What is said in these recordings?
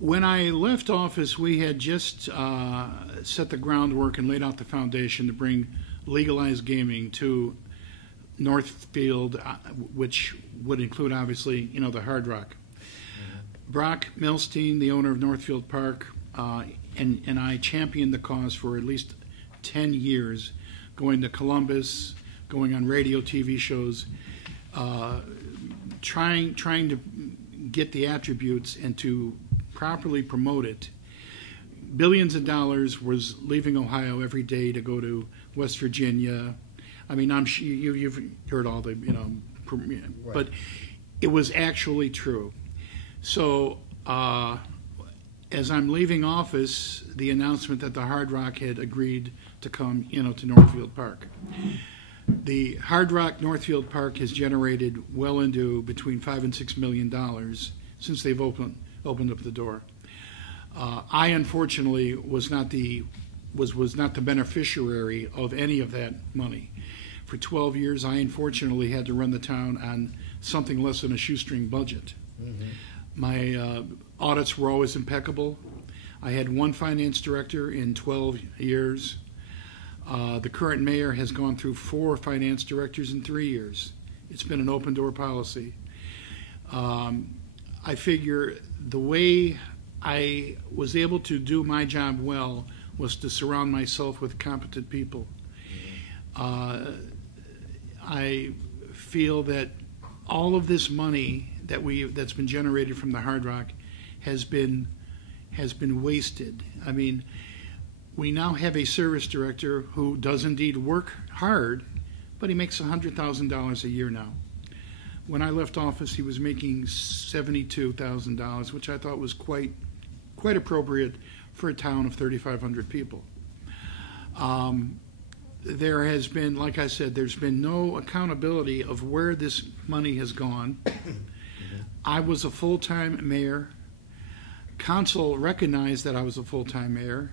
When I left office, we had just set the groundwork and laid out the foundation to bring legalized gaming to Northfield, which would include, obviously, the Hard Rock. Brock Milstein, the owner of Northfield Park, and I championed the cause for at least 10 years, going to Columbus, going on radio, TV shows, trying to get the attributes and to properly promote it. Billions of dollars was leaving Ohio every day to go to West Virginia. I mean, I'm sure you've heard all the, right. But it was actually true. So as I'm leaving office, the announcement that the Hard Rock had agreed to come, to Northfield Park. The Hard Rock Northfield Park has generated well into between $5 and $6 million since they've opened up the door. I unfortunately was not the beneficiary of any of that money. For 12 years, I unfortunately had to run the town on something less than a shoestring budget. Mm-hmm. My audits were always impeccable. I had one finance director in 12 years. The current mayor has gone through 4 finance directors in 3 years. It's been an open door policy. I figure the way I was able to do my job well was to surround myself with competent people. I feel that all of this money that's been generated from the Hard Rock has been wasted. I mean, we now have a service director who does indeed work hard, but he makes $100,000 a year now. When I left office, he was making $72,000, which I thought was quite appropriate for a town of 3,500 people. There has been, like I said, there's been no accountability of where this money has gone. I was a full-time mayor. Council recognized that I was a full-time mayor,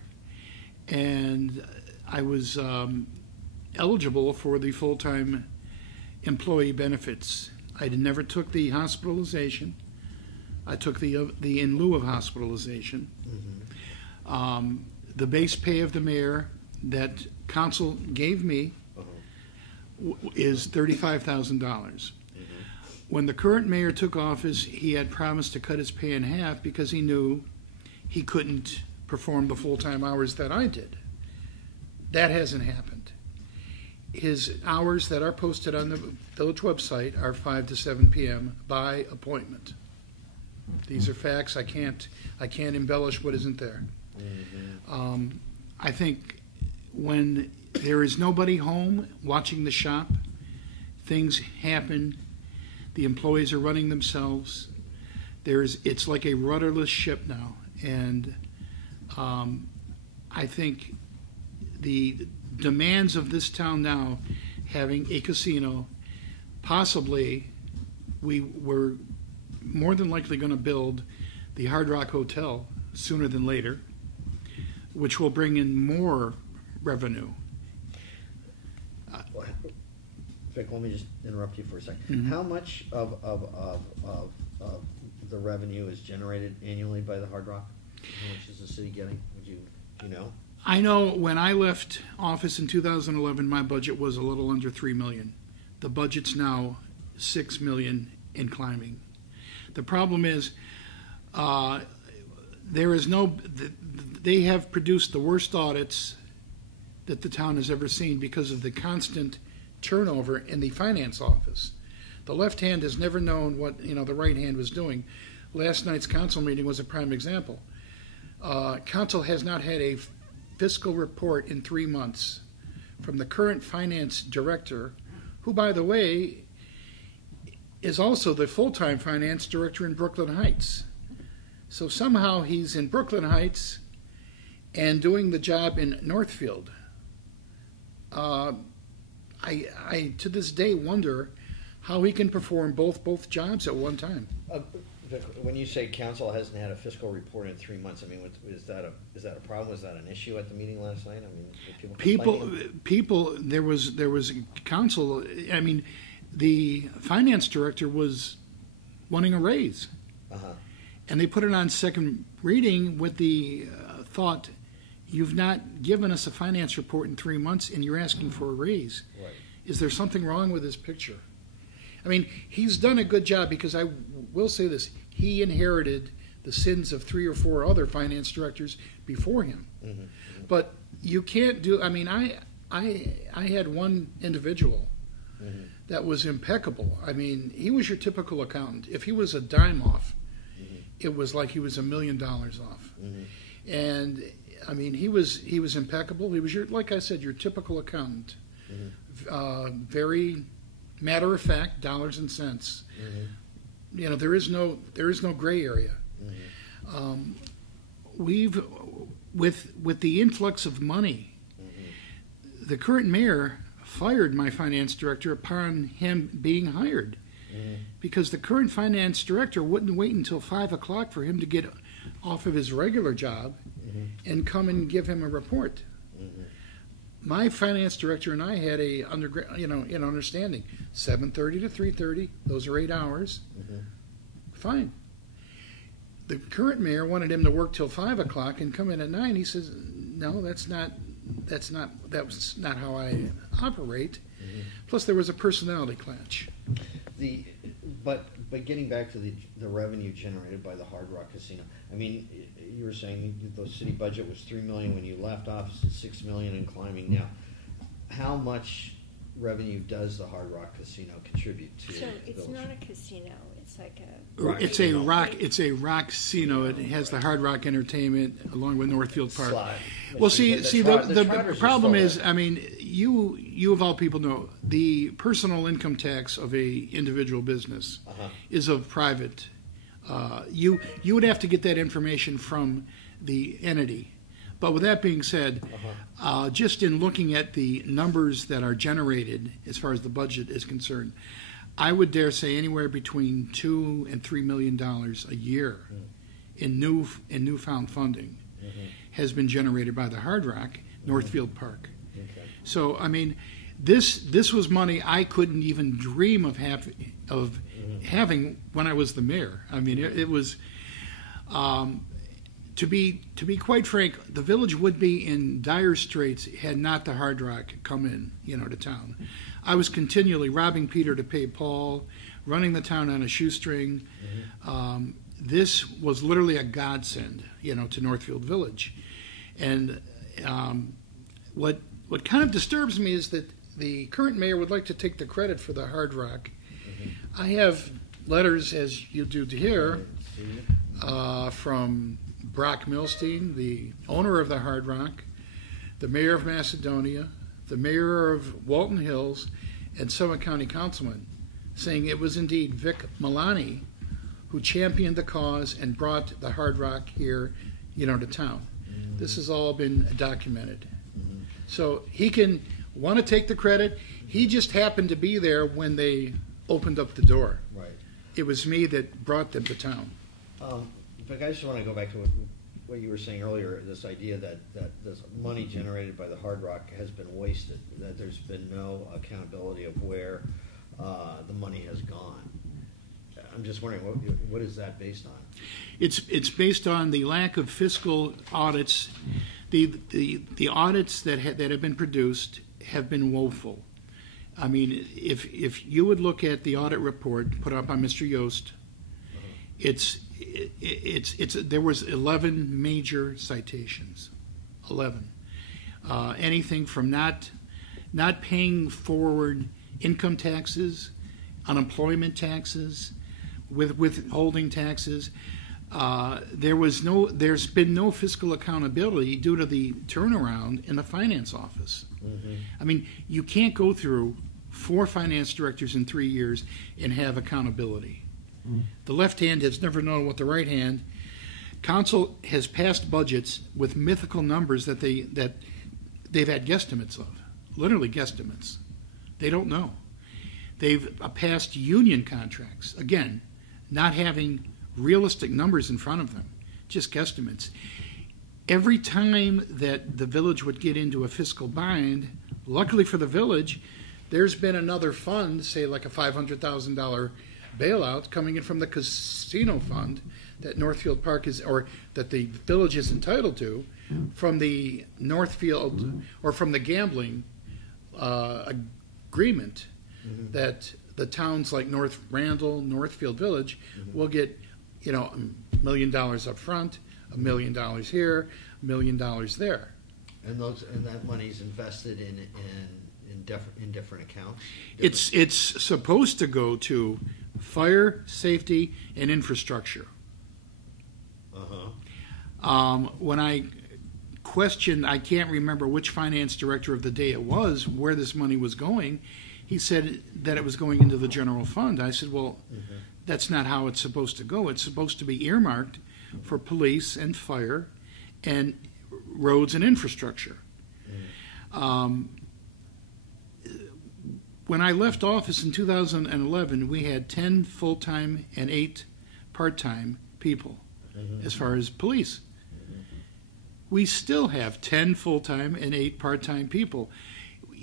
and I was eligible for the full-time employee benefits. I never took the hospitalization. I took the in lieu of hospitalization. Mm-hmm. The base pay of the mayor that council gave me is $35,000. Mm-hmm. When the current mayor took office, he had promised to cut his pay in half because he knew he couldn't perform the full-time hours that I did. That hasn't happened. His hours that are posted on the village website are 5 to 7 p.m. by appointment. These are facts. I can't embellish what isn't there. Mm-hmm. I think when there is nobody home watching the shop, things happen. The employees are running themselves. It's like a rudderless ship now, and I think the demands of this town now, having a casino, possibly we were more than likely going to build the Hard Rock Hotel sooner than later, which will bring in more revenue. Vic, let me just interrupt you for a second. Mm-hmm. How much of the revenue is generated annually by the Hard Rock? How much is the city getting? Do you know? I know when I left office in 2011, my budget was a little under $3 million. The budget's now $6 million and climbing. The problem is, they have produced the worst audits that the town has ever seen because of the constant turnover in the finance office. The left hand has never known what the right hand was doing. Last night's council meeting was a prime example. Council has not had a fiscal report in 3 months from the current finance director, who, by the way, is also the full-time finance director in Brooklyn Heights. So somehow he's in Brooklyn Heights and doing the job in Northfield. I to this day wonder how he can perform both jobs at one time. When you say council hasn't had a fiscal report in 3 months, I mean, is that a problem? Was that an issue at the meeting last night? I mean, people. There was council. I mean, the finance director was wanting a raise, and they put it on second reading with the thought, you've not given us a finance report in 3 months and you're asking for a raise. Right. Is there something wrong with this picture? I mean, he's done a good job, because I will say this, he inherited the sins of 3 or 4 other finance directors before him. Mm-hmm. But you can't do, I mean, I had one individual Mm-hmm. that was impeccable. I mean, he was your typical accountant. If he was a dime off, Mm-hmm. it was like he was $1 million off. Mm-hmm. And I mean, he was impeccable. He was like I said, your typical accountant. Mm-hmm. Very matter of fact, dollars and cents. Mm-hmm. You know, there is no gray area. Mm-hmm. We've with the influx of money, Mm-hmm. the current mayor fired my finance director upon him being hired, Mm-hmm. because the current finance director wouldn't wait until 5 o'clock for him to get off of his regular job Mm-hmm. and come and give him a report. Mm-hmm. My finance director and I had an understanding. 7:30 to 3:30. Those are 8 hours. Mm-hmm. Fine. The current mayor wanted him to work till 5 o'clock and come in at 9. He says, "No, that was not how I operate." Mm-hmm. Plus, there was a personality clash. But getting back to the revenue generated by the Hard Rock Casino, I mean, you were saying the city budget was $3 million when you left office, it's $6 million and climbing now. How much revenue does the Hard Rock Casino contribute to? So the it's village? not a casino. It's like a. Rock It's a rock casino. It has the Hard Rock Entertainment along with Northfield Park. Slide. Well, The the Trotters problem are is, still I mean, you of all people know the personal income tax of a individual business Uh-huh. is of private. You would have to get that information from the entity. But with that being said, just in looking at the numbers that are generated as far as the budget is concerned, I would dare say anywhere between $2 and $3 million a year in newfound funding has been generated by the Hard Rock, Northfield Park. Okay. So I mean, this was money I couldn't even dream of having when I was the mayor. I mean, it was. To be quite frank, the village would be in dire straits had not the Hard Rock come in, to town. I was continually robbing Peter to pay Paul, running the town on a shoestring. This was literally a godsend, to Northfield Village. And what kind of disturbs me is that the current mayor would like to take the credit for the Hard Rock. I have letters, as you do here, from Brock Milstein, the owner of the Hard Rock, the mayor of Macedonia, the mayor of Walton Hills, and Summit County Councilman, saying it was indeed Vic Milani who championed the cause and brought the Hard Rock here, to town. This has all been documented. So he can want to take the credit. He just happened to be there when they opened up the door. Right. It was me that brought them to town. But I just want to go back to what you were saying earlier, this idea that this money generated by the Hard Rock has been wasted, that there's been no accountability of where the money has gone. I'm just wondering, what is that based on? It's based on the lack of fiscal audits. The audits that have been produced have been woeful. I mean, if you would look at the audit report put up by Mr. Yost, there was 11 major citations, 11. Anything from not paying forward income taxes, unemployment taxes, withholding taxes. There's been no fiscal accountability due to the turnaround in the finance office. I mean, you can't go through 4 finance directors in 3 years and have accountability. The left hand has never known what the right hand. Council has passed budgets with mythical numbers that they've had guesstimates of, literally guesstimates. They don't know. They've passed union contracts, again, not having realistic numbers in front of them, just guesstimates. Every time that the village would get into a fiscal bind, luckily for the village, there's been another fund, say like a $500,000 bailout coming in from the casino fund that Northfield Park is, or that the village is entitled to, from the Northfield, or from the gambling agreement that the towns like North Randall, Northfield Village will get, $1 million up front, $1 million here, $1 million there. And that money's invested in different accounts. It's supposed to go to fire, safety, and infrastructure. When I questioned, I can't remember which finance director of the day it was, where this money was going, he said that it was going into the general fund. I said, well, that's not how it's supposed to go. It's supposed to be earmarked for police and fire and roads and infrastructure. When I left office in 2011, we had 10 full-time and 8 part-time people as far as police. We still have 10 full-time and 8 part-time people.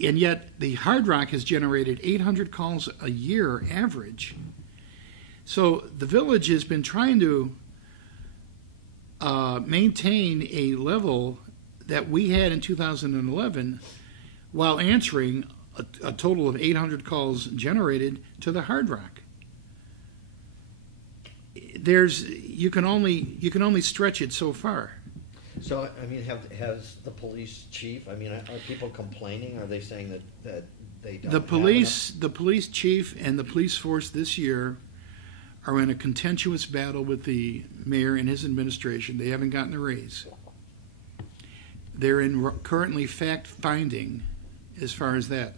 And yet the Hard Rock has generated 800 calls a year average. So the village has been trying to maintain a level that we had in 2011 while answering a total of 800 calls generated to the Hard Rock. You can only stretch it so far. So, I mean, has the police chief, are people complaining? Are they saying that they don't The police chief and the police force this year are in a contentious battle with the mayor and his administration. They haven't gotten a raise. They're in currently fact-finding as far as that.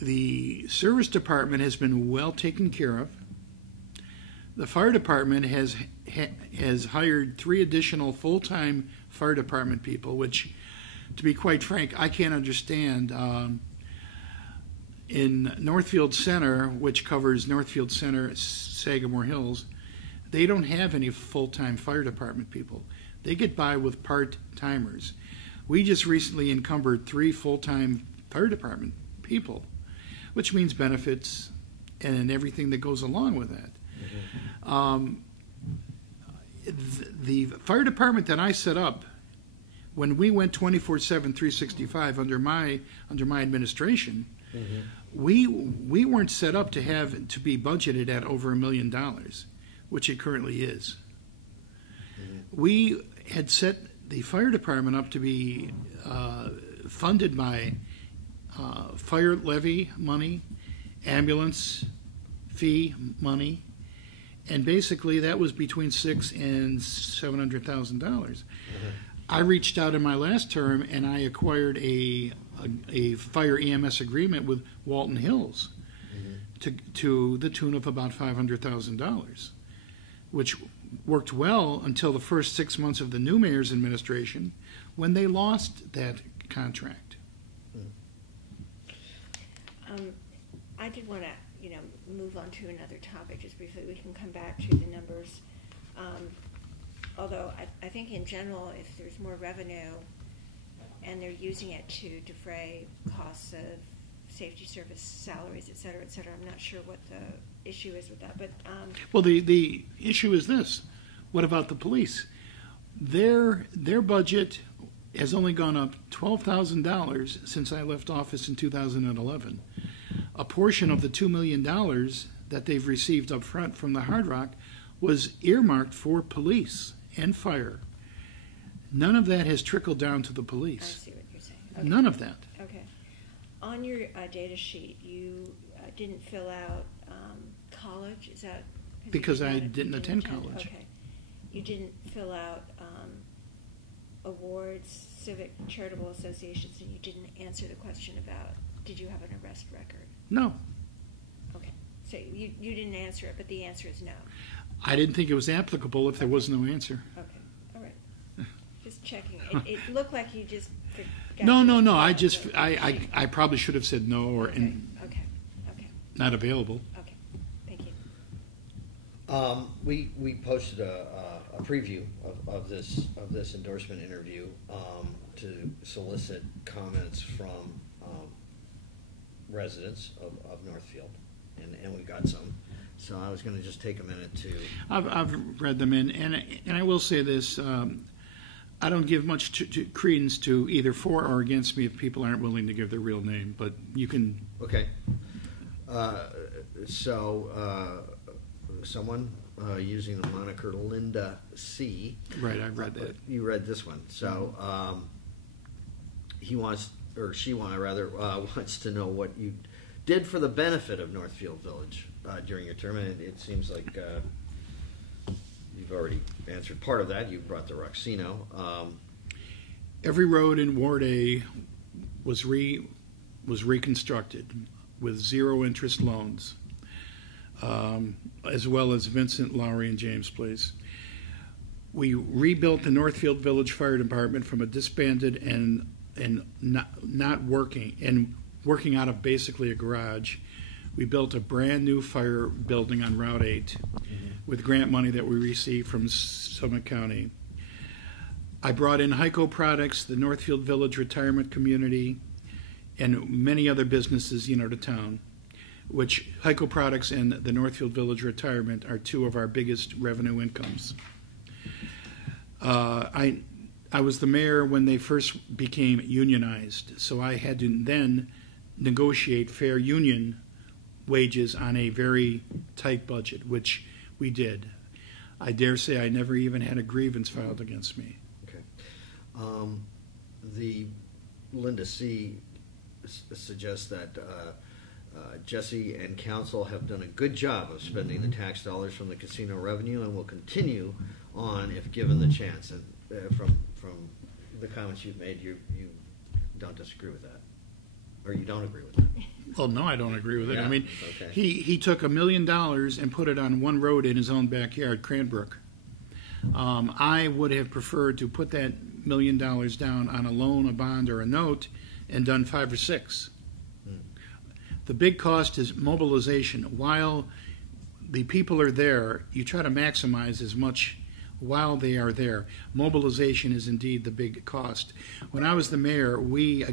The service department has been well taken care of. The fire department has hired 3 additional full-time fire department people, which, to be quite frank, I can't understand. In Northfield Center, which covers Northfield Center, Sagamore Hills, they don't have any full-time fire department people. They get by with part-timers. We just recently encumbered 3 full-time fire department people, which means benefits and everything that goes along with that. The fire department that I set up, when we went 24/7, 365 under my administration, we weren't set up to be budgeted at over $1 million, which it currently is. We had set the fire department up to be funded by fire levy money, ambulance fee money, and basically that was between $600,000 and $700,000. I reached out in my last term and I acquired a fire EMS agreement with Walton Hills to the tune of about $500,000, which worked well until the first 6 months of the new mayor's administration, when they lost that contract. I did want to, move on to another topic just briefly. We can come back to the numbers. Although I think in general, if there's more revenue and they're using it to defray costs of safety service salaries, et cetera, I'm not sure what the issue is with that. But well, the issue is this: what about the police? Their budget has only gone up $12,000 since I left office in 2011. A portion of the $2 million that they've received up front from the Hard Rock was earmarked for police and fire. None of that has trickled down to the police. I see what you're saying. Okay. None of that. Okay. On your data sheet, you didn't fill out college. Is that because I didn't attend college? Okay. You didn't fill out awards, civic charitable associations, and you didn't answer the question about did you have an arrest record? No. Okay. So you didn't answer it, but the answer is no. I didn't think it was applicable if there was no answer. Okay. All right. Just checking. It looked like you just forgot. No. I probably should have said no or Okay. not available. Okay. Thank you. We posted a preview of this endorsement interview to solicit comments from residents of Northfield, and we got some. So I was going to just take a minute to. I've read them and I will say this. I don't give much credence to either for or against me if people aren't willing to give their real name, but you can. Okay. Someone using the moniker Linda C. Right, I read that. You read this one. So he wants, or she wants to know what you did for the benefit of Northfield Village during your term, and it seems like you've already answered part of that. You brought the Roxino. Every road in Ward A was reconstructed with zero interest loans, as well as Vincent, Lowry, and James Place. We rebuilt the Northfield Village Fire Department from a disbanded and not working and working out of basically a garage. We built a brand new fire building on Route 8 with grant money that we received from Summit County. I brought in Heiko Products, the Northfield Village Retirement Community, and many other businesses, to town, which Heiko Products and the Northfield Village Retirement are two of our biggest revenue incomes. I was the mayor when they first became unionized, so I had to then negotiate fair union wages on a very tight budget, which we did. I dare say I never even had a grievance filed against me. Okay. The Linda C. suggests that Jesse and council have done a good job of spending the tax dollars from the casino revenue and will continue on if given the chance. And from the comments you've made, you don't disagree with that, or you don't agree with that. Well, no, I don't agree with it. Yeah, I mean, okay. he took $1 million and put it on one road in his own backyard, Cranbrook. I would have preferred to put that $1 million down on a loan, a bond, or a note, and done 5 or 6. The big cost is mobilization. While the people are there, you try to maximize as much while they are there. Mobilization is indeed the big cost. When I was the mayor, we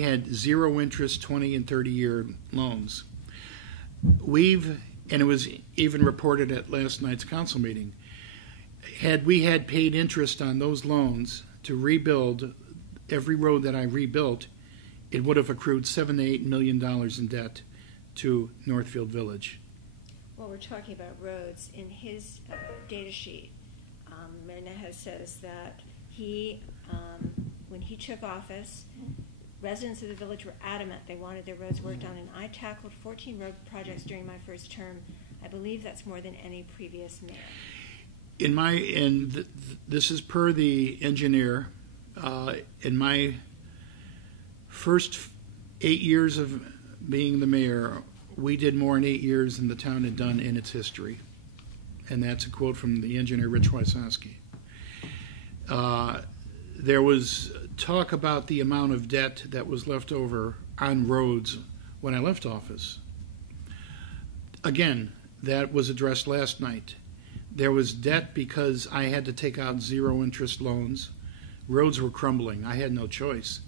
had zero interest 20 and 30-year loans. And it was even reported at last night's council meeting, had we had paid interest on those loans to rebuild every road that I rebuilt, it would have accrued $7 to $8 million in debt to Northfield Village. Well, we're talking about roads. In his data sheet, Menejo says that when he took office, residents of the village were adamant they wanted their roads worked on, and I tackled 14 road projects during my first term. I believe that's more than any previous mayor. This is per the engineer. In my first 8 years of being the mayor, we did more in 8 years than the town had done in its history. And that's a quote from the engineer, Rich Wysocki. There was talk about the amount of debt that was left over on roads when I left office. Again, that was addressed last night. There was debt because I had to take out zero interest loans. Roads were crumbling. I had no choice.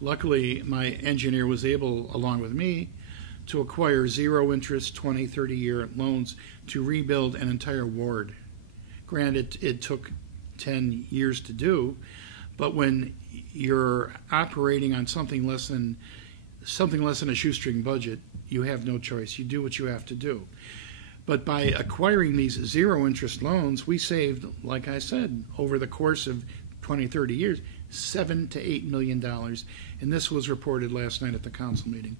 Luckily, my engineer was able, along with me, to acquire zero interest 20, 30-year loans to rebuild an entire ward. Granted, it took 10 years to do, but when you're operating on something less than a shoestring budget, you have no choice. You do what you have to do. But by acquiring these zero interest loans, we saved, like I said, over the course of 20, 30 years, $7 to $8 million. And this was reported last night at the council meeting.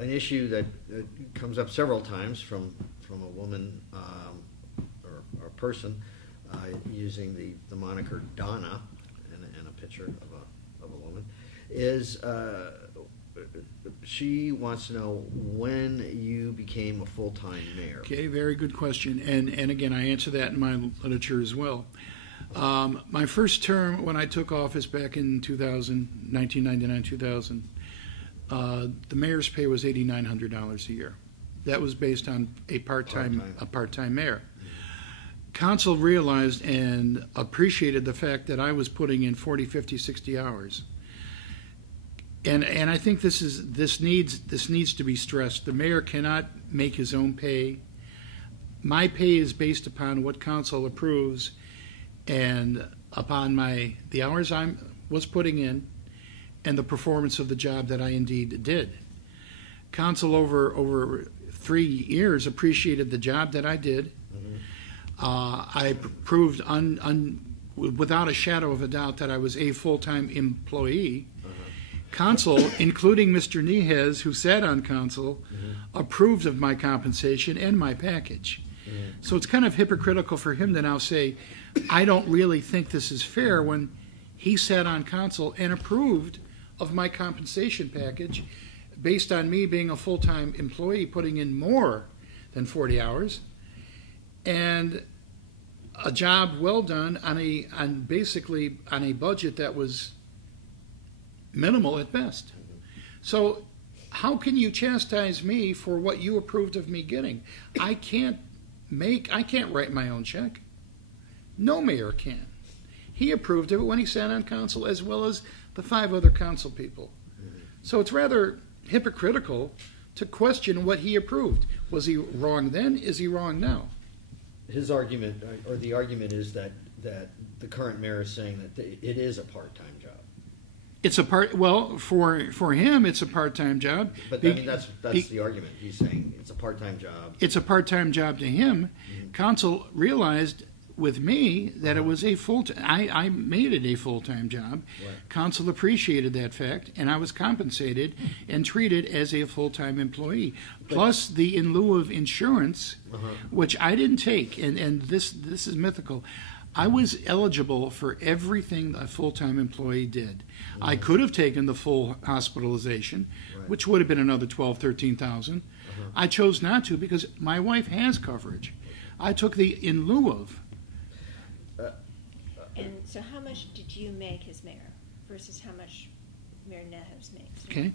An issue that comes up several times from a woman or a person using the moniker Donna and a picture of a woman is she wants to know when you became a full-time mayor. Okay, very good question. And again, I answer that in my literature as well. My first term when I took office back in 1999-2000, the mayor's pay was $8,900 a year. That was based on a part-time mayor. council realized and appreciated the fact that I was putting in 40, 50, 60 hours. And I think this needs to be stressed. The mayor cannot make his own pay. My pay is based upon what council approves and upon the hours I was putting in and the performance of the job that I indeed did. Council over 3 years appreciated the job that I did. I proved without a shadow of a doubt that I was a full-time employee. Council, including Mr. Niehez, who sat on council, approved of my compensation and my package. So it's kind of hypocritical for him to now say, I don't really think this is fair, when he sat on council and approved of my compensation package based on me being a full-time employee, putting in more than 40 hours, and a job well done basically on a budget that was minimal at best. So how can you chastise me for what you approved of me getting? I can't write my own check. No mayor can. He approved of it when he sat on council, as well as the 5 other council people. So it's rather hypocritical to question what he approved. Was he wrong then? Is he wrong now? His argument, or the argument, is that the current mayor is saying that it is a part-time job. It's for him, it's a part-time job. But I mean, that's the argument. He's saying it's a part-time job. It's a part-time job to him. Council realized with me that it was a full-time. I made it a full-time job. Right. Council appreciated that fact, and I was compensated and treated as a full-time employee. Plus the in lieu of insurance, which I didn't take, and this is mythical. I was eligible for everything a full-time employee did. I could have taken the full hospitalization, which would have been another $12,000, $13,000. I chose not to because my wife has coverage. I took the in lieu of. And so how much did you make as mayor versus how much Mayor Niehez makes? Okay.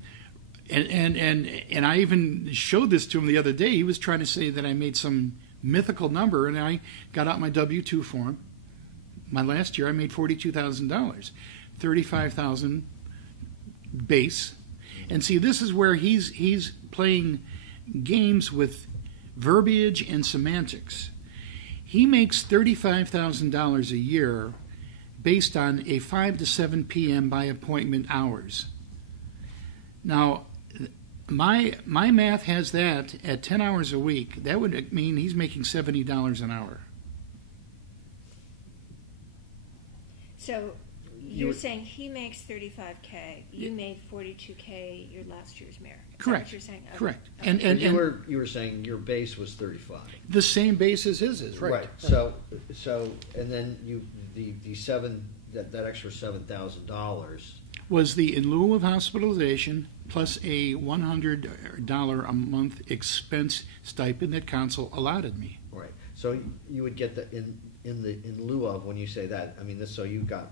And I even showed this to him the other day. He was trying to say that I made some mythical number, and I got out my W-2 form. My last year, I made $42,000, $35,000 base. And see, this is where he's playing games with verbiage and semantics. He makes $35,000 a year based on a 5 to 7 p.m. by appointment hours. Now, my math has that at 10 hours a week. That would mean he's making $70 an hour. So you're saying he makes $35K. You made $42K your last year's mayor. Is Correct. That what you're saying? Okay. Correct. Okay. And you were saying your base was 35. The same base as his is, right? Right. So and then the that extra $7,000 was the in lieu of hospitalization plus a $100 a month expense stipend that council allotted me. Right. So you would get the in lieu of, when you say that, I mean, so you got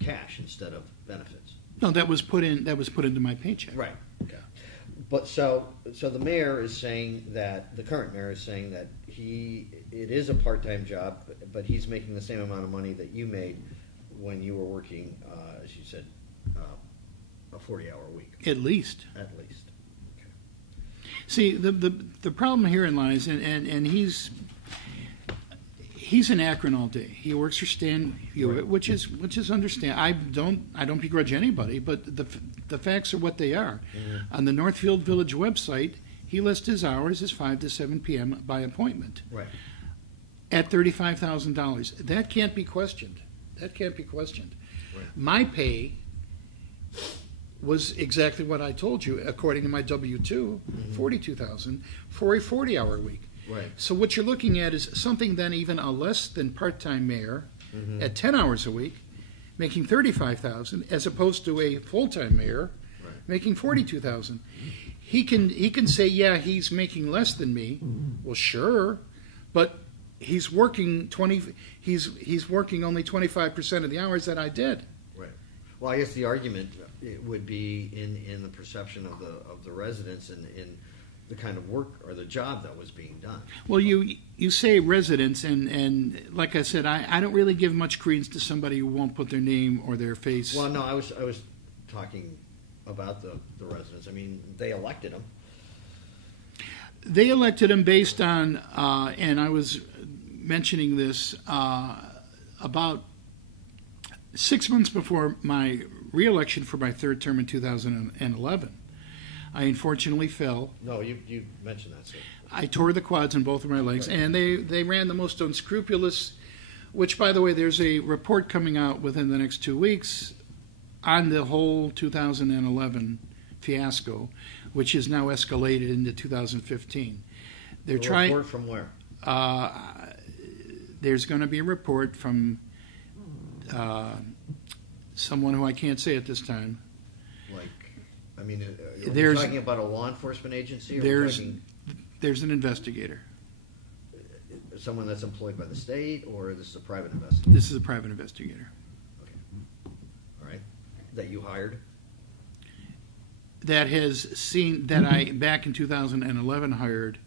cash instead of benefits. No, that was put into my paycheck. Right. Okay. But so the mayor is saying that, the current mayor is saying that it is a part-time job, but he's making the same amount of money that you made when you were working, as you said, a 40-hour week. At least. At least. Okay. See, the problem herein lies, and he's in Akron all day. He works for Stan Hewitt, which is understand. I don't begrudge anybody, but the facts are what they are. Mm-hmm. On the Northfield Village website, he lists his hours as 5 to 7 p.m. by appointment. Right. At $35,000. That can't be questioned. That can't be questioned. Right. My pay was exactly what I told you, according to my W-2, mm-hmm. $42,000 for a 40-hour week. Right. So what you're looking at is something then even a less than part-time mayor mm-hmm. at 10 hours a week making $35,000 as opposed to a full-time mayor right. making $42,000. He can say, yeah, he's making less than me. Mm-hmm. Well, sure, but he's working he's working only 25% of the hours that I did. Right. Well, I guess the argument would be in the perception of the residents and the kind of work or the job that was being done. Well, you say residents, and like I said, I don't really give much credence to somebody who won't put their name or their face. Well, no, I was talking about the residents. I mean, they elected them. They elected him based on, and I was mentioning this about 6 months before my reelection for my third term in 2011. I unfortunately fell. No, you mentioned that, sir. I tore the quads in both of my legs, Right. and they ran the most unscrupulous, which, by the way, there's a report coming out within the next 2 weeks on the whole 2011 fiasco, which is now escalated into 2015. They're trying. Report from where? There's going to be a report from someone who I can't say at this time. Like, I mean, are we There's- talking about a law enforcement agency, or There's talking there's an investigator. someone that's employed by the state, or this is a private investigator? This is a private investigator Okay. All right. That you hired? that has seen that I back in 2011 hired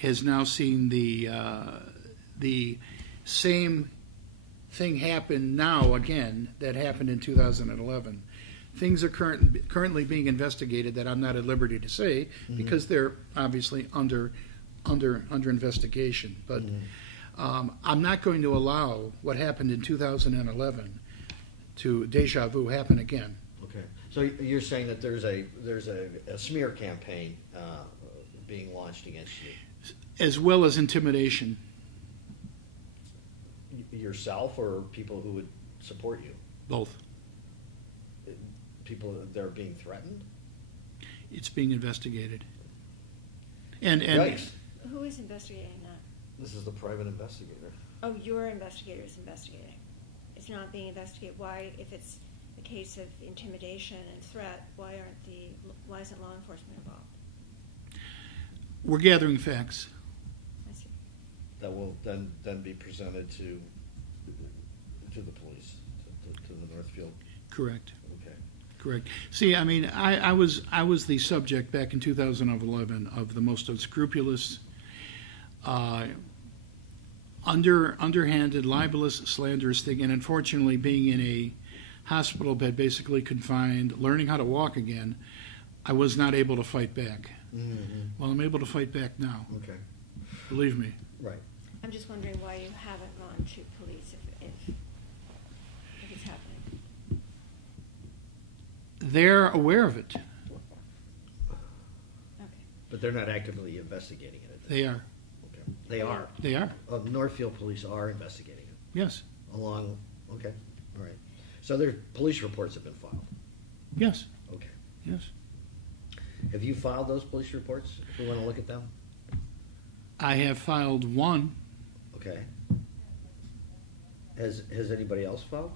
has now seen the same thing happen now again that happened in 2011. Things are currently being investigated that I'm not at liberty to say because they're obviously under investigation. But I'm not going to allow what happened in 2011 to deja vu happen again. Okay. So you're saying that there's a smear campaign being launched against you? As well as intimidation. Yourself, or people who would support you? Both. People that are being threatened? It's being investigated. And Yikes. Who is investigating that? This is the private investigator. Oh, your investigator is investigating. It's not being investigated. Why, if it's a case of intimidation and threat, why isn't law enforcement involved? we're gathering facts. I see. That will then be presented to the police, to the Northfield. Correct. Okay. Correct. See, I mean, I was the subject back in 2011 of the most unscrupulous, underhanded, libelous, slanderous thing, and unfortunately, being in a hospital bed, basically confined, learning how to walk again, I was not able to fight back. Mm-hmm. Well, I'm able to fight back now. Okay. Believe me. Right. I'm just wondering why you haven't gone to police if it's happening. They're aware of it. Okay. But they're not actively investigating it. They are. Okay. They are. They are. Northfield police are investigating it. Yes. Along. Okay. All right. So their police reports have been filed. Yes. Okay. Yes. Have you filed those police reports? If we want to look at them. I have filed one. Okay. Has anybody else filed?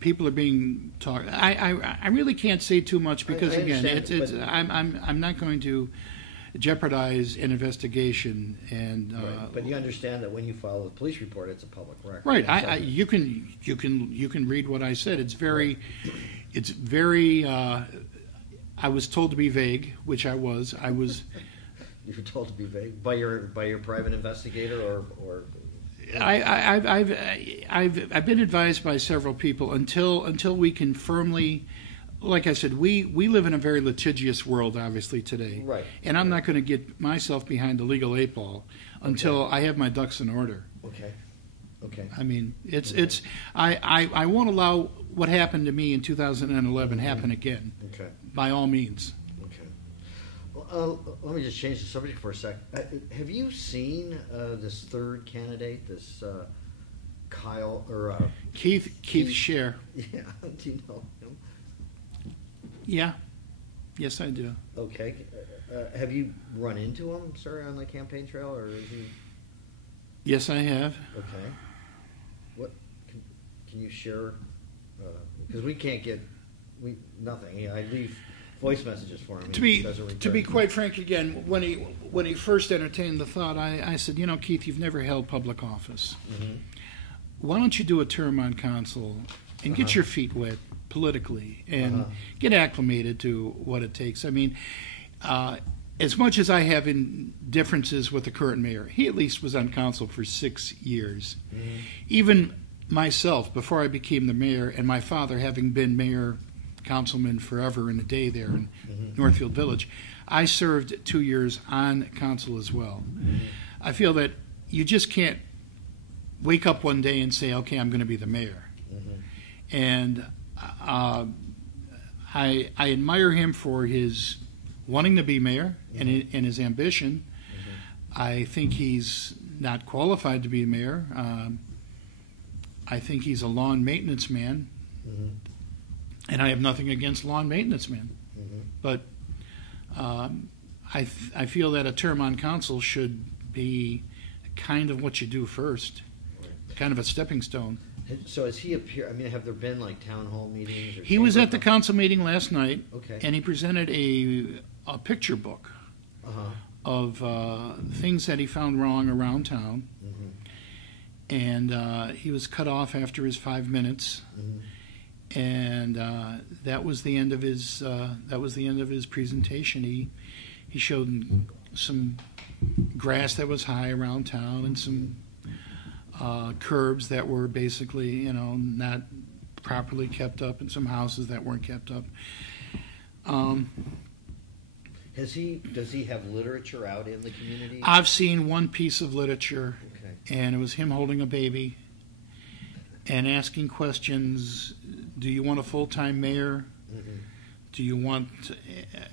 People are being talked. I really can't say too much because I again, understand, I'm not going to jeopardize an investigation and. Right. But you understand that when you file a police report, it's a public record. Right. You can read what I said. It's very. I was told to be vague, which I was. You were told to be vague by your private investigator, or. I've been advised by several people until we can firmly, like I said, we live in a very litigious world, obviously today, Right. And I'm not going to get myself behind the legal 8-ball until I have my ducks in order. Okay. Okay. I mean, I won't allow what happened to me in 2011 happen again. Okay. By all means. Okay. Well, let me just change the subject for a sec. Have you seen this third candidate, this Kyle or Keith Scher. Yeah. Do you know him? Yeah. Yes, I do. Okay. Have you run into him, sir, on the campaign trail, or is he? Yes, I have. Okay. What can you share? Because we can't get nothing. I leave voice messages for him. To be quite frank, again, when he first entertained the thought, I said, Keith, you've never held public office. Mm-hmm. Why don't you do a term on council and get your feet wet politically and get acclimated to what it takes? I mean, as much as I have differences with the current mayor, he at least was on council for 6 years. Mm-hmm. Even myself, before I became the mayor, and my father having been mayor, councilman forever and a day there in Northfield Village, I served 2 years on council as well. I feel that you just can't wake up one day and say, okay, I'm going to be the mayor. And I admire him for his wanting to be mayor and his ambition. I think he's not qualified to be mayor. I think he's a lawn maintenance man, and I have nothing against lawn maintenance men. But I feel that a term on council should be kind of what you do first, kind of a stepping stone. So has he appeared? I mean, have there been like town hall meetings? Or he was at the council meeting last night, and he presented a picture book of things that he found wrong around town. And he was cut off after his 5 minutes, and that was the end of his presentation. He showed some grass that was high around town and some curbs that were basically, not properly kept up, and some houses that weren't kept up. Does he have literature out in the community? I've seen one piece of literature, and it was him holding a baby and asking questions. Do you want a full-time mayor? Do you want?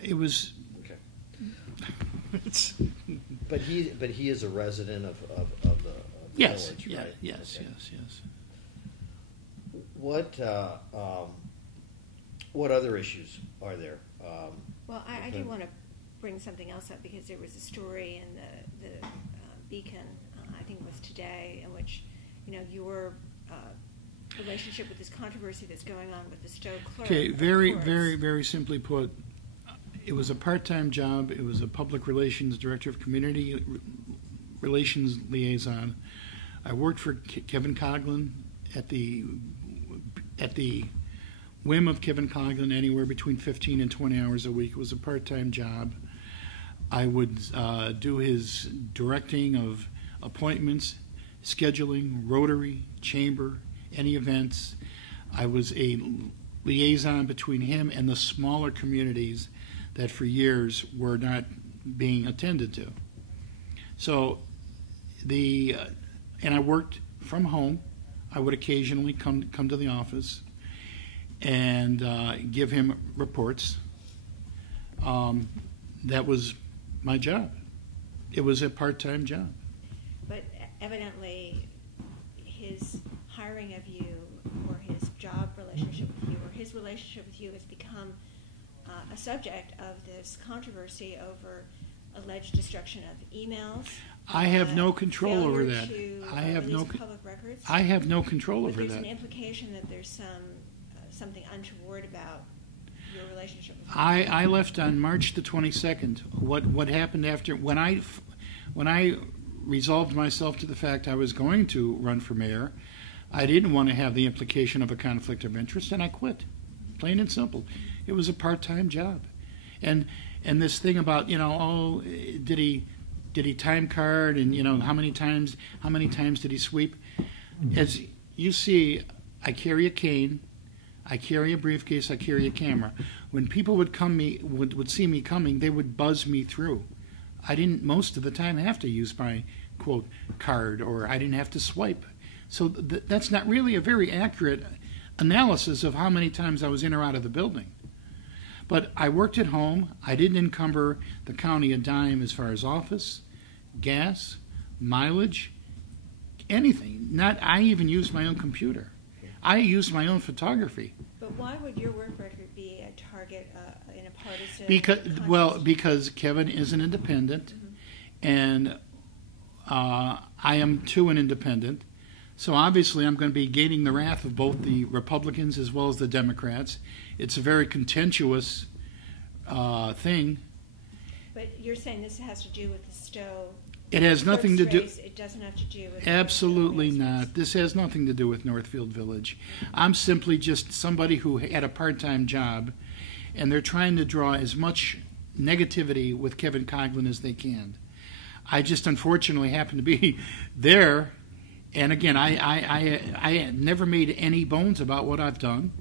It was. But he is a resident of the yes, village, yeah, right? yes. What other issues are there? Well, I do want to bring something else up, because there was a story in the Beacon, I think it was today, in which your relationship with this controversy that's going on with the Stowe clerk. Okay, very simply put, it was a part-time job. It was a public relations director of community relations liaison. I worked for Kevin Coughlin at the whim of Kevin Coughlin, anywhere between 15 and 20 hours a week. It was a part-time job. I would do his directing of appointments, scheduling, Rotary, Chamber, any events. I was a liaison between him and the smaller communities that for years were not being attended to. So and I worked from home. I would occasionally come to the office and give him reports. That was my job. It was a part-time job. But evidently, his hiring of you, or his job relationship with you, or his relationship with you has become a subject of this controversy over alleged destruction of emails. I have no control over that. I have no public records. I have no control over there's that. There's an implication that there's something untoward about your relationship with him. I left on March the 22nd. What happened after when I resolved myself to the fact I was going to run for mayor, I didn't want to have the implication of a conflict of interest, and I quit. Plain and simple. It was a part-time job, and this thing about did he time card, and how many times did he sweep? As you see, I carry a cane, I carry a briefcase, I carry a camera. When people would see me coming, they would buzz me through. I didn't most of the time have to use my quote card, or I didn't have to swipe. So that's not really a very accurate analysis of how many times I was in or out of the building. But I worked at home. I didn't encumber the county a dime as far as office, gas, mileage, anything. I even used my own computer. I used my own photography. But why would your work record be a target in a partisan because Kevin is an independent, and I am too an independent. So obviously I'm going to be gaining the wrath of both the Republicans as well as the Democrats. It's a very contentious thing. But you're saying this has to do with the Stowe. It has nothing to do. It doesn't have to do with. Absolutely not. This has nothing to do with Northfield Village. I'm simply just somebody who had a part-time job, and they're trying to draw as much negativity with Kevin Coughlin as they can. I just unfortunately happened to be there, and again, I never made any bones about what I've done.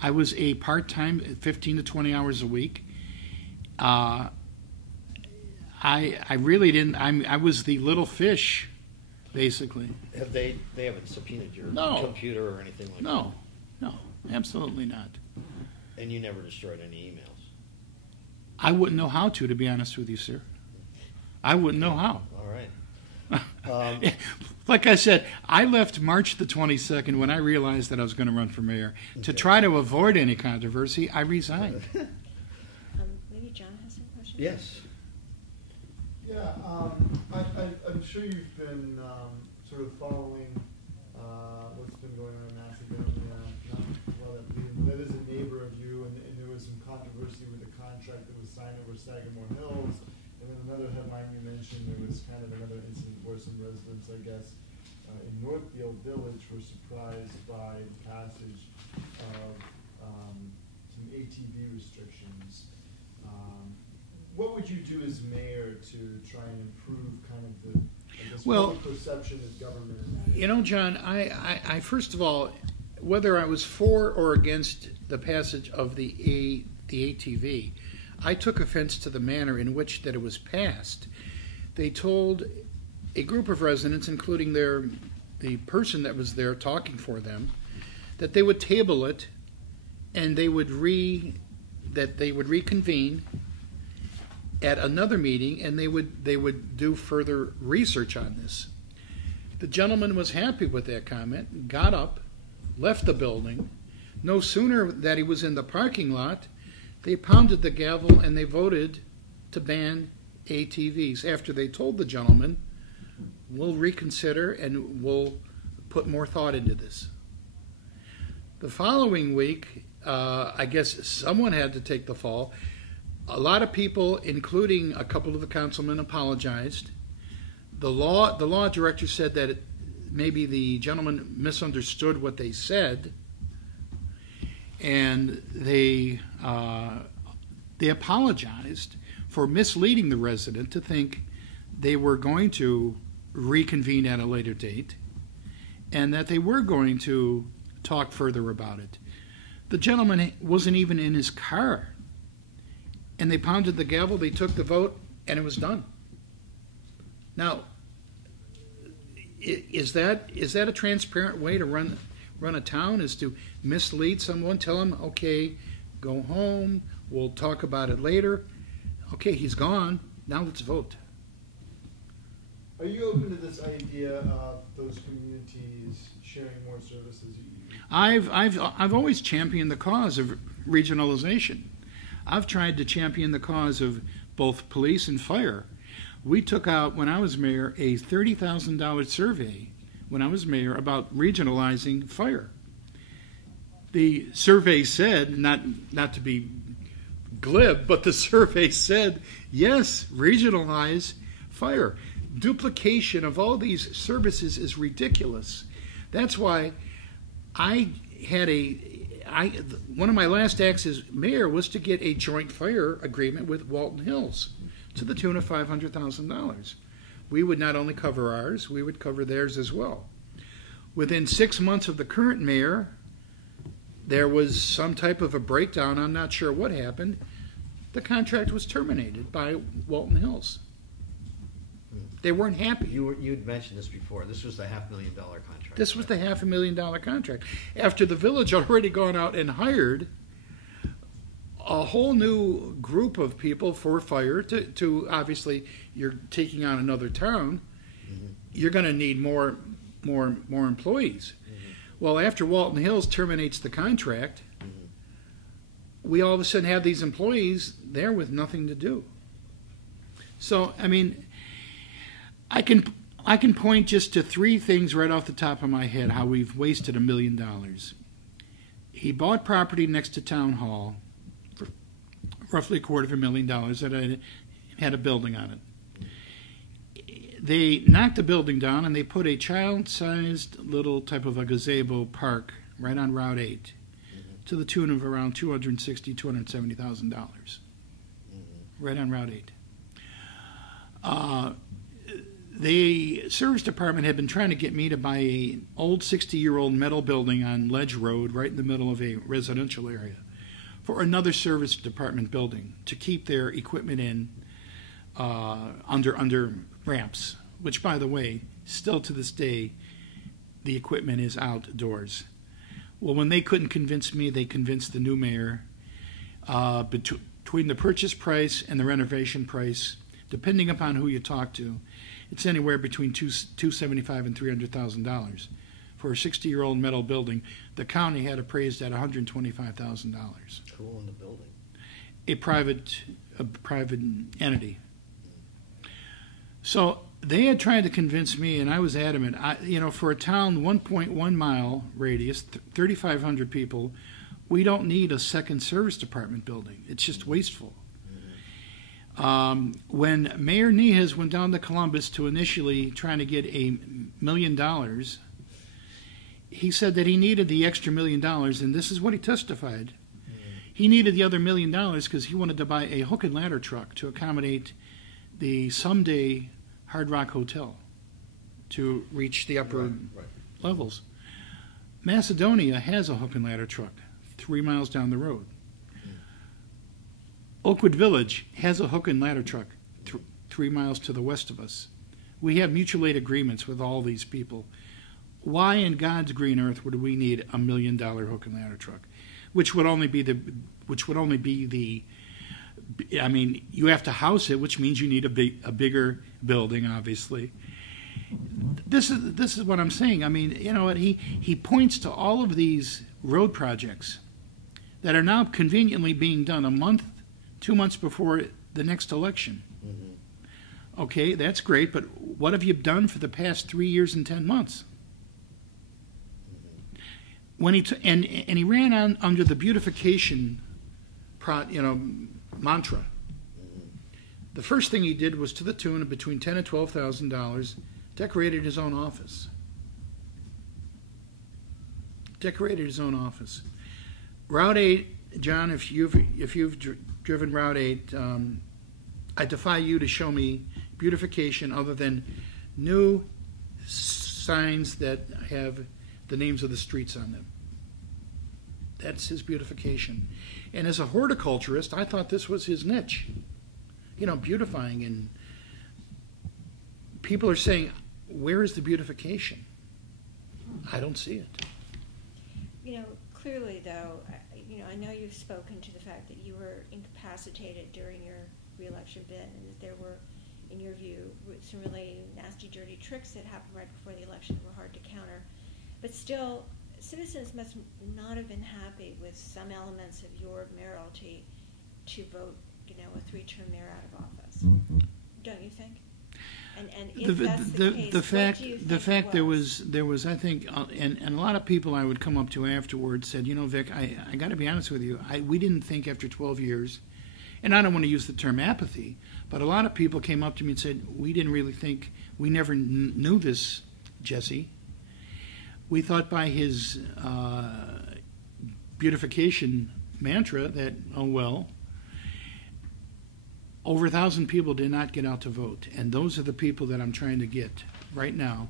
I was a part-time, 15 to 20 hours a week. I really didn't. I was the little fish, basically. Have they haven't subpoenaed your No. computer or anything like that? No, absolutely not. And you never destroyed any emails? I wouldn't know how to be honest with you, sir. I wouldn't know how. All right. Like I said, I left March the 22nd when I realized that I was going to run for mayor. To try to avoid any controversy, I resigned. Maybe John has some questions? Yes. Yeah, I'm sure you've been sort of following what's been going on in Macedonia. That is a neighbor of you, and there was some controversy with the contract that was signed over Sagamore Hills. And then another headline you mentioned, there was kind of another incident where some residents, I guess, in Northfield Village were surprised by the passage of some ATV restrictions. What would you do as mayor to try and improve kind of the public perception of government in that area? You know, John, I first of all, whether I was for or against the passage of the ATV, I took offense to the manner in which that it was passed. They told a group of residents, including the person that was there talking for them, that they would table it and they would reconvene at another meeting, and they would do further research on this. The gentleman was happy with that comment, got up, left the building. No sooner that he was in the parking lot, they pounded the gavel and they voted to ban ATVs after they told the gentleman, we'll reconsider and we'll put more thought into this. The following week, I guess someone had to take the fall. A lot of people, including a couple of the councilmen, apologized. The law director said that maybe the gentleman misunderstood what they said, and they apologized for misleading the resident to think they were going to reconvene at a later date and that they were going to talk further about it. The gentleman wasn't even in his car, and they pounded the gavel, they took the vote, and it was done. Now, is that a transparent way to run a town, is to mislead someone, tell them, okay, go home, we'll talk about it later. Okay, he's gone, now let's vote. Are you open to this idea of those communities sharing more services? I've always championed the cause of regionalization. I've tried to champion the cause of both police and fire. We took out, when I was mayor, a $30,000 survey when I was mayor about regionalizing fire. The survey said, not to be glib, but the survey said, yes, regionalize fire. Duplication of all these services is ridiculous. That's why I had one of my last acts as mayor was to get a joint fire agreement with Walton Hills to the tune of $500,000. We would not only cover ours, we would cover theirs as well. Within 6 months of the current mayor, there was some type of a breakdown. I'm not sure what happened. The contract was terminated by Walton Hills. They weren't happy. You'd mentioned this before. This was the $500,000 contract. This was the $500,000 contract. After the village had already gone out and hired a whole new group of people for fire to obviously, you're taking on another town, you're going to need more employees. Well, after Walton Hills terminates the contract, we all of a sudden have these employees there with nothing to do. So, I mean, I can point just to three things right off the top of my head how we've wasted $1 million. He bought property next to Town Hall for roughly $250,000 that had a building on it. They knocked the building down and they put a child-sized little type of a gazebo park right on Route 8 to the tune of around $260,000, $270,000. right on Route 8. The service department had been trying to get me to buy an old 60-year-old metal building on Ledge Road right in the middle of a residential area for another service department building to keep their equipment in under ramps, which, by the way, still to this day, the equipment is outdoors. Well, when they couldn't convince me, they convinced the new mayor. Between the purchase price and the renovation price, depending upon who you talk to, it's anywhere between $275,000 and $300,000 for a 60-year-old metal building. The county had appraised at $125,000. Cool in the building. A private entity. So they had tried to convince me, and I was adamant. For a town 1.1 mile radius, 3,500 people, we don't need a second service department building. It's just wasteful. When Mayor Niehaus went down to Columbus to initially trying to get $1 million, he said that he needed the extra $1 million, and this is what he testified. He needed the other $1 million because he wanted to buy a hook and ladder truck to accommodate the someday Hard Rock Hotel to reach the upper levels. Macedonia has a hook and ladder truck 3 miles down the road. Oakwood Village has a hook and ladder truck 3 miles to the west of us. We have mutual aid agreements with all these people. Why in God's green earth would we need $1 million hook and ladder truck, which would only be the I mean, you have to house it, which means you need a bigger building, obviously. This is what I'm saying. I mean, you know what? He points to all of these road projects that are now conveniently being done a month, 2 months before the next election. Mm-hmm. Okay, that's great, but what have you done for the past 3 years and 10 months? Mm-hmm. When he ran on under the beautification, mantra. Mm-hmm. The first thing he did was to the tune of between $10,000 and $12,000, decorated his own office. Route 8, John, if you've driven Route 8, I defy you to show me beautification other than new signs that have the names of the streets on them. That's his beautification. And as a horticulturist, I thought this was his niche. Beautifying. And people are saying, where is the beautification? I don't see it. Clearly, though, I know you've spoken to the fact that you were incapacitated during your re-election bid and that there were, in your view, some really nasty, dirty tricks that happened right before the election that were hard to counter. But still, citizens must not have been happy with some elements of your mayoralty to vote, a 3-term mayor out of office. Mm-hmm. Don't you think? And if that's the case, what do you think the fact there was I think and a lot of people I would come up to afterwards said, Vic, I got to be honest with you, we didn't think after 12 years, and I don't want to use the term apathy, but a lot of people came up to me and said, we didn't really think, we never knew this, Jesse. We thought by his beautification mantra that, over 1,000 people did not get out to vote, and those are the people that I'm trying to get right now,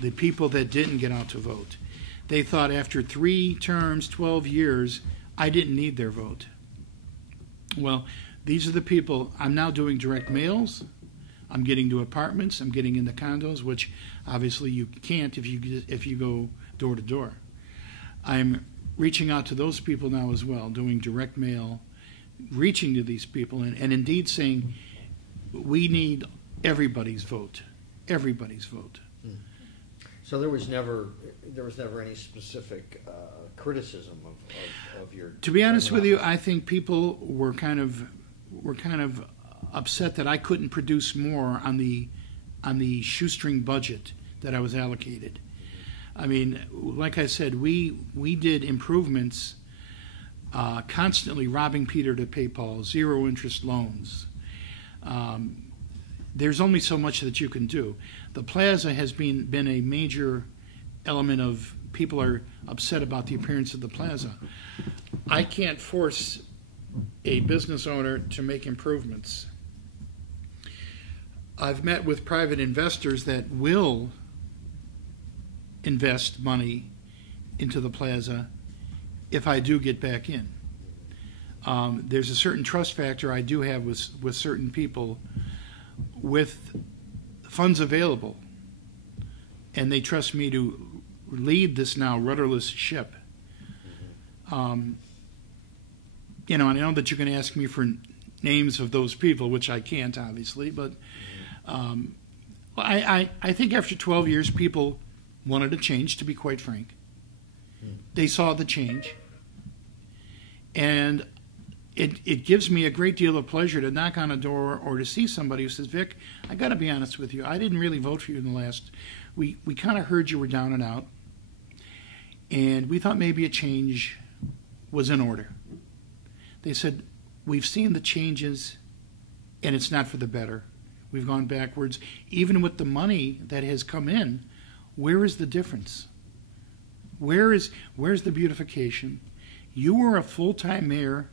the people that didn't get out to vote. They thought after 3 terms, 12 years, I didn't need their vote. Well, these are the people. I'm now doing direct mails. I'm getting to apartments. I'm getting into condos, which obviously you can't if you go door to door. I'm reaching out to those people now as well, doing direct mail, reaching to these people, and indeed saying we need everybody's vote. Everybody's vote. So there was never any specific criticism of your. To be honest with you, I think people were kind of upset that I couldn't produce more on the shoestring budget that I was allocated. I mean, like I said, we did improvements. Constantly robbing Peter to pay Paul, 0 interest loans. There's only so much that you can do. The plaza has been a major element of people are upset about the appearance of the plaza. I can't force a business owner to make improvements. I've met with private investors that will invest money into the plaza if I do get back in. There's a certain trust factor I do have with certain people with funds available, and they trust me to lead this now rudderless ship. And I know that you're going to ask me for names of those people, which I can't, obviously, but I think after 12 years, people wanted a change, to be quite frank. They saw the change, and it gives me a great deal of pleasure to knock on a door or to see somebody who says, Vic, I got to be honest with you, I didn't really vote for you in the last, we kind of heard you were down and out, and we thought maybe a change was in order. They said, we've seen the changes, and it's not for the better. We've gone backwards. Even with the money that has come in, where is the difference? Where's the beautification? You were a full-time mayor.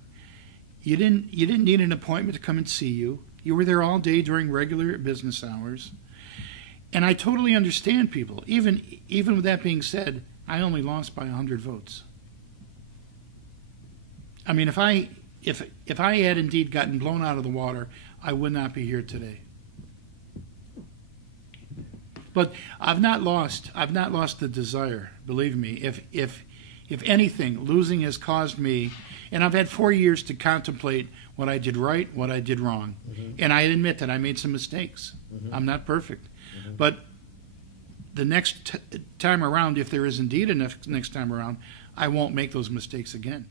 You didn't need an appointment to come and see you. You were there all day during regular business hours. And I totally understand people. Even with that being said, I only lost by 100 votes. I mean, if I had indeed gotten blown out of the water, I would not be here today. But I've not lost the desire. Believe me. If anything, losing has caused me, and I've had 4 years to contemplate what I did right, what I did wrong, and I admit that I made some mistakes. I'm not perfect, but the next time around, if there is indeed a next time around, I won't make those mistakes again.